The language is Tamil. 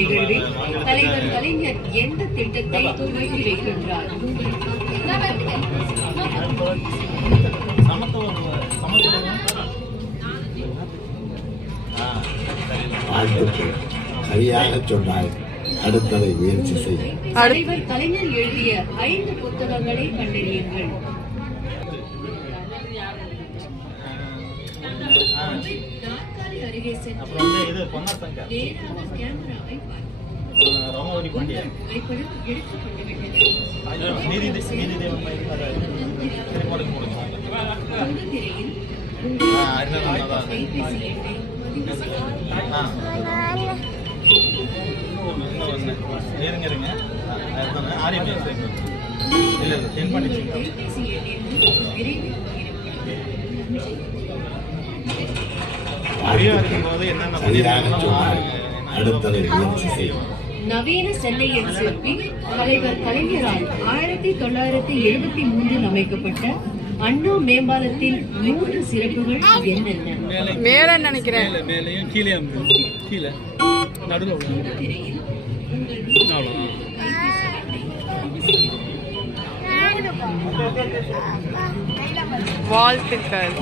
நிகழ்வில் தலைவர் கலைஞர் எந்த திட்டத்தை துவக்கி வைக்கின்றார்? சரியாக சொன்னாய். அடுத்ததை முயற்சி செய். தலைவர் கலைஞர் எழுதிய 5 புத்தகங்களை கண்டறியுங்கள். அருகே சென்று நேராக கேமராவை புகைப்படம் எடுத்துக்கொண்டு திரையில் கைபேசி எண்ணை பதிவு கைபேசி எண்ணில் விரைவில் சரியாக சொன்னாய். அடுத்ததை முயற்சி செய். நவீன சென்னையின் சிற்பி தலைவர் கலைஞரால் 1973 அமைக்கப்பட்ட அண்ணா மேம்பாலத்தின் 3 சிறப்புகள் என்னென்ன? மேல நினைக்கிறேன். வாழ்த்துக்கள்.